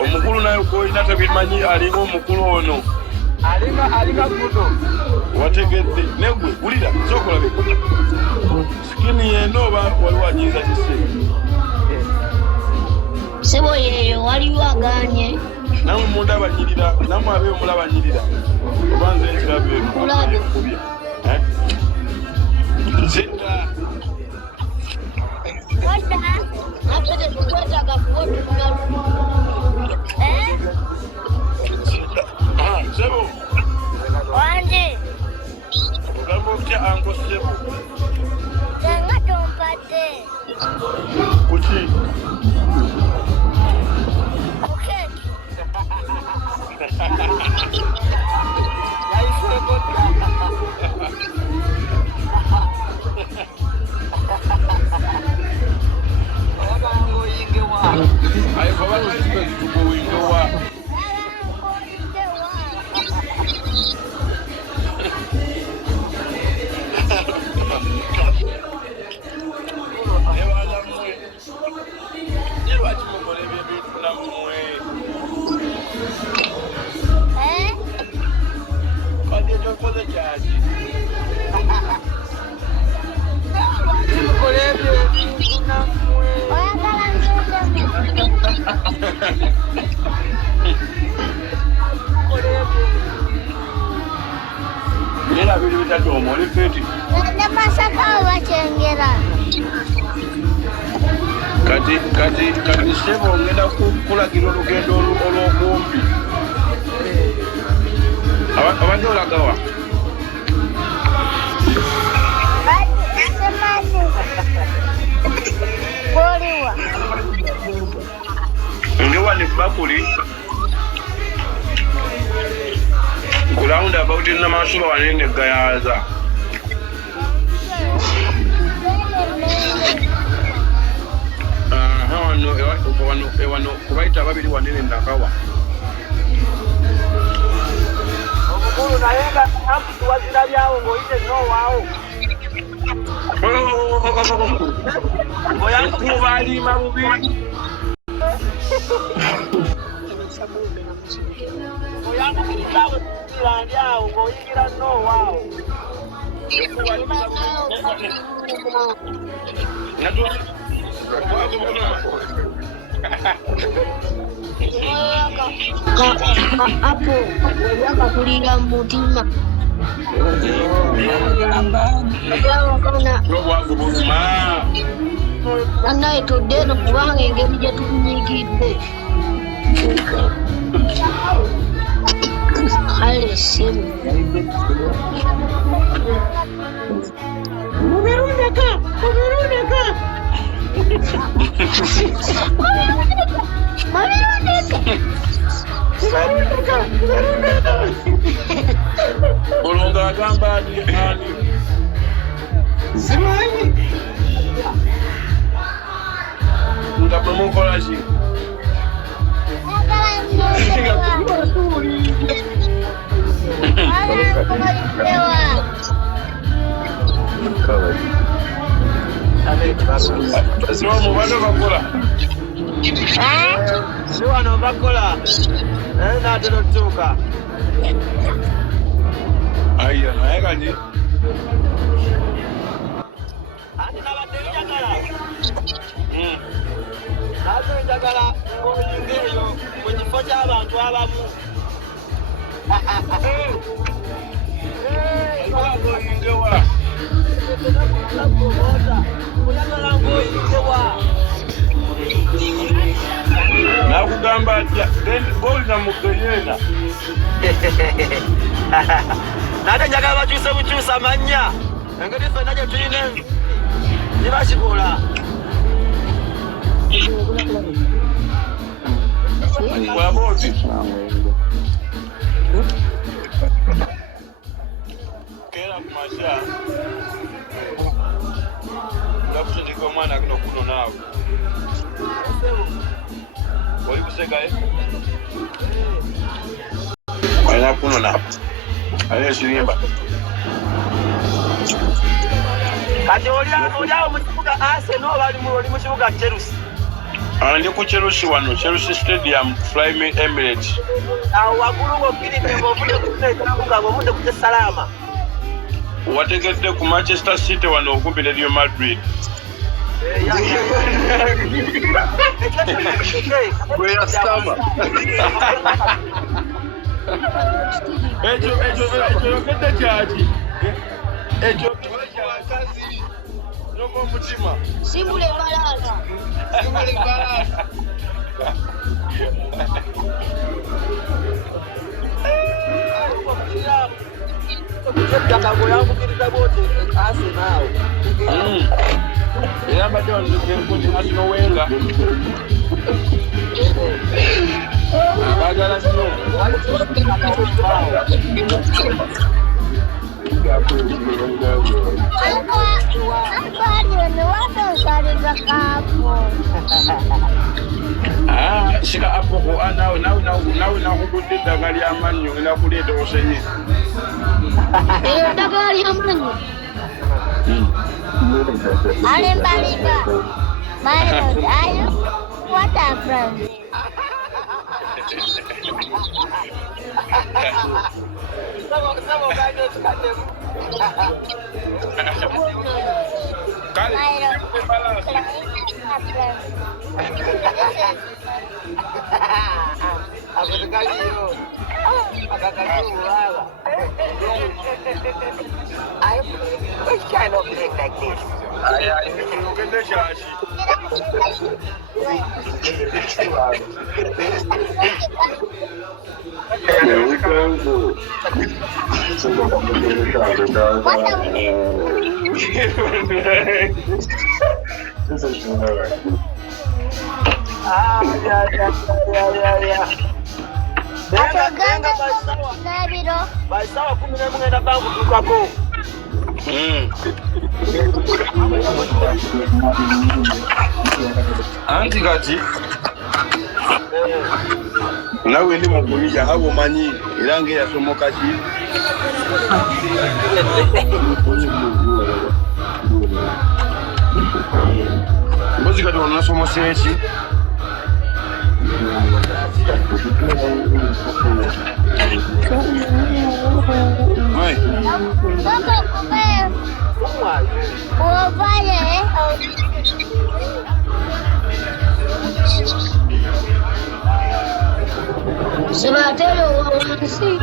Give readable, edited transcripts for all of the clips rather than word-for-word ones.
omukulu naye koina tabimanyi alinga omukulu ono alinga Gudo wategedde negwe wulira sokolabe sikini yeno oba waliwo ajiza kisimu Ssebo yeyo waliwo aganye namwe munda abanyirira namwe abe omulabanyirira obanze ekirabe ekubye zeta Ssebo wanje ogamba otya anko Ssebo tenga tompadde kuki Ayo baba tusipe tuko wingo wa Era bili bitatu omuli feti. Namasaka wachengera. Kati Ssebo ngenda kulagira olugendo olw'okumpi. Abantu olagawa. Boliwa. Ngewa ni bakuli. Kuround about in the Masuba and in the Gayaza. No, quite a baby one in the Kawa. Apo yakakulira mutima anaye todeno kubanga engeri gye tukunyigidde ale Ssebo mubirundeka Olonga agamba ani simanyi nga bwe mukola ki siwamu bano bakola siwano bakola naye naatera okutuuka aya naye kati ati nabadde njagala naate njagala ng'oyinga eyo mu kifo ky'abantu abamu ng'oyingewa oyagala ng'oyingewa nakugamba atya olina mugeyena nate njagala bakyuse bukyusa amannya engeri ffenna gye tulina ntibakikola waba oti keera ku makya ngakuteeka omwana akino kuno naawe oli kusegaye nakunona aye sirimba kati oliawo mu kibuga Arsenal bali mu kibuga Chelsea ndi ku Chelsea wano Chelsea Stadium Flying Emirates awo waggulu ng'okkiride ng'ovudde ku kibuga ng'ovudde ku Salama wategedde ku Manchester City wano okumpi ne Real Madrid Ejo yogedde kyaki ejo kyakazi nomo mutima Simbule balance. Yamba don kuti asinowenga abagala sino shika apo ko nawe kudinda ngali amanyo ina kuleta osenye Dagali amanyo. Alimba. Mayo, ayo. What a friend. Which kind of drink like this? Basawa 11 bangu tukako. Anti kati nawe ndi mukuliya abo manyi era nge yasomoka ki mbozi kati onasomose ki Sebatelo wansi.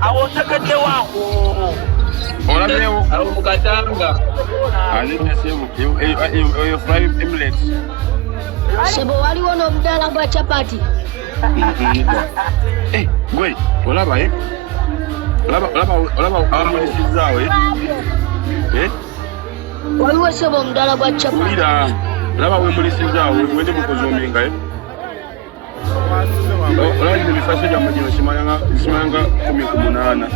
Awotakete wako. Olameo Mukatanga. Alina Ssebo yo Flying Emirates Ssebo waliwo n'obudala bwa chapati. Gwe olaba amulisizaawe Waliwo Ssebo omudala gwa chapati. ulira laba wemulisizaawe wende mukozoomenga olaba bino bifaso gyammwe gino simayanga 18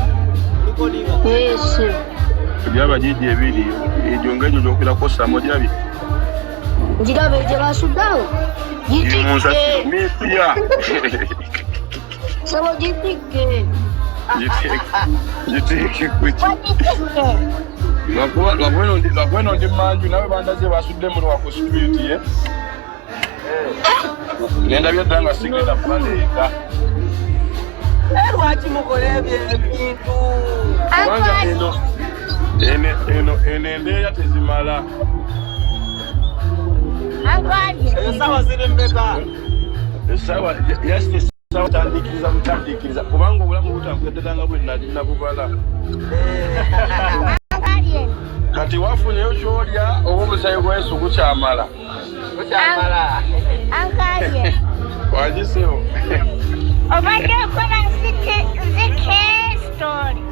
Yes. byaba gigi ebiri egyo ng'egyo gyokirako samo girabye Ngirabe gye basuddawo. Gitikke. mipya Ssebo gitikke. giteeke kuki lwabweno ndi manju nawe bandaze basudde muliwa ku street ye genda byedda nga sigenda kubaleeta Lwaki mukola ebyo ebintu? kubanga eno endeeya tezimala Esawa ziri mbeka. esawa yasite esawa tandikiriza kubanga obulamu butambula nga bwe nabubala kati wafunyeyo kyolya oba omusayi gwensu gukyamala Kukyamala. Ankaye. wagisewo Obadde okola zike story.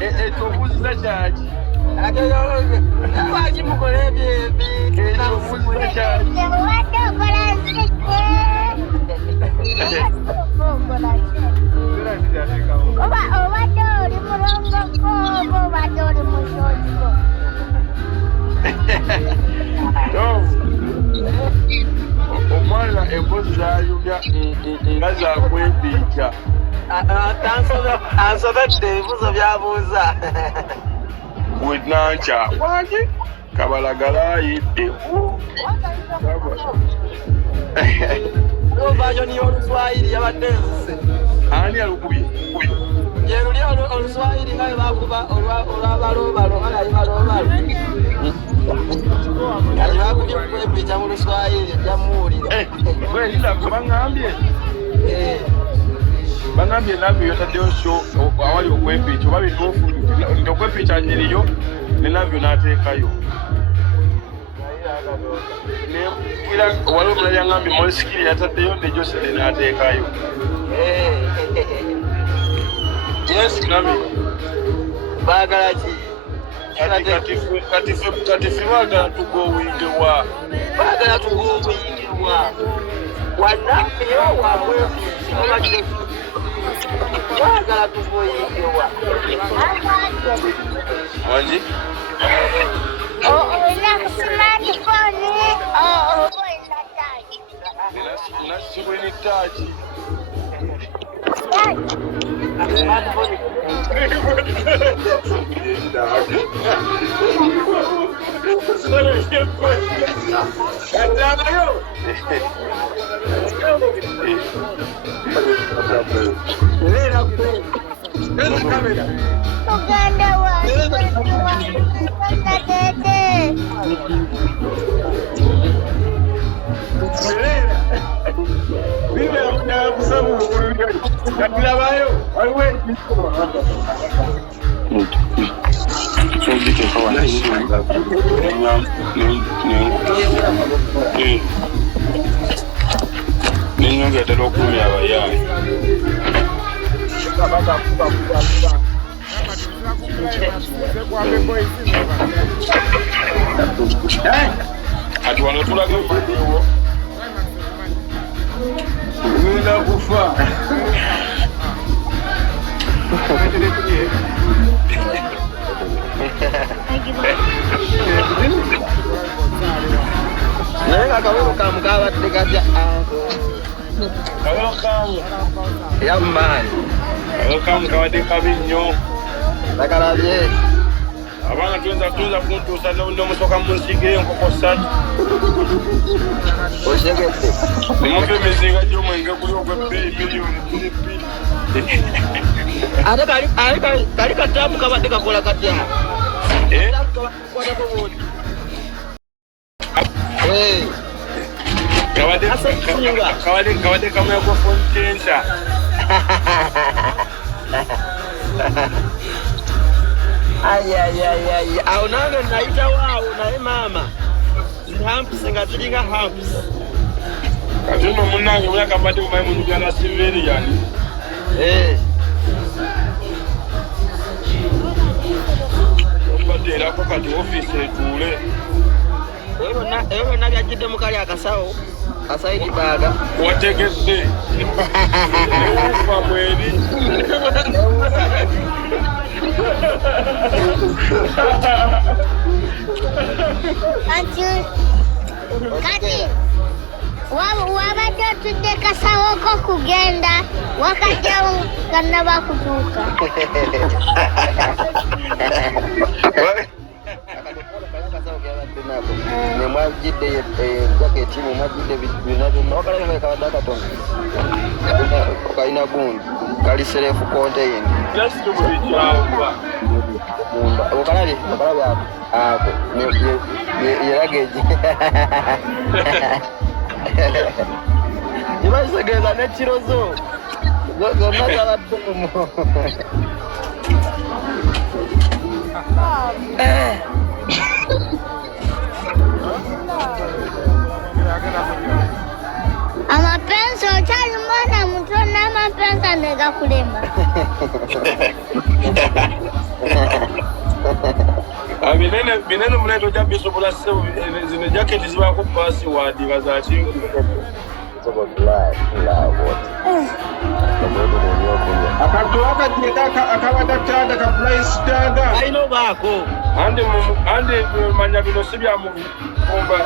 ekyobuuziza kyaki Lwaki mukola ebyo ebintu? ekyobuuziza kyaki Obadde okola zike. Obadde oli mulongoko oba obadde oli mushojiko. nga zakwembiika. Ansobedde ebibuzo by'abuuza. Gwe Nankya wangi kabalagala ayidde. Version y'Oluswayiri yabadde enzise. Ani alukubye? Ye luli Oluswayiri nga bwe bakuba olw'abaloobalo nga naye baloobalo. Kati bakubye okwembiika mu Luswayiri ejjamuwulira. Gwe Lila gwe baŋŋambye? Baŋŋambye nabyo yotaddeyo show awali okwembiika oba bituufu nti okwembiika nyiriyo ne nabyo n'ateekayo. Waliwo omulala yaŋŋambye Mosikiri yataddeyo ne Josele n'ateekayo. Yes, nami. Baagala ki? Kati ffe baagala tugoowingewa. Baagala tugoowingewa. Wannampeyo waabwe baagala tugoowingewa. Wangi? Olina smartphone olina taaki. Nasibwe ne taaki. Uganda Nenyonga yatera okulumya abayaayi. Kati wano tulaga mmanyewo ngenda kufa. Naye nga akawero kamu kabadde katya Kawero kamu. yammaani Kawero kamu kabadde kabi nnyo. nakalabye Abaana tuyinza kuntuusa n'omusooka mu nsiga enkoko 3. otegedde Nemuva emizinga gy'omwenge guli ogw'ebbeeyi miliyoni 2. ate kali kataamu kabadde kakola katya Kabadde kamuya gwa fontensa. awo nange nayitawo awo naye maama hamps nga ziringa hamps. Kati nno munnange myaka mbadde mumanyi mu Uganda civilian. Obadde erako kati ofiisi etuule. Eyo byonna byajjidde mu kali akasawo kasaidi baaga. Wategedde ewufa bweri. Kati wabadde otudde kasawo ko kugenda wakajjawo ganna bakutuuka. Nemwajjidde jaketi nemwajjidde byonna byonna wakalaga nga kabadde akatonda kalina gundi kali serefu contain okalabye ako yerageji ibazitegeeza nekiro zo zonna zabadde omwo. Amapenzi okyali mwana muto n'amapenzi negakulema. Binene muleeto gya bisobola Ssebo zino jaketi zibaako password nga za kingu. Akantu akateeka akabadde ttanda ka price ttanda. Ayina obaako. Andi manya bino si bya muvumba.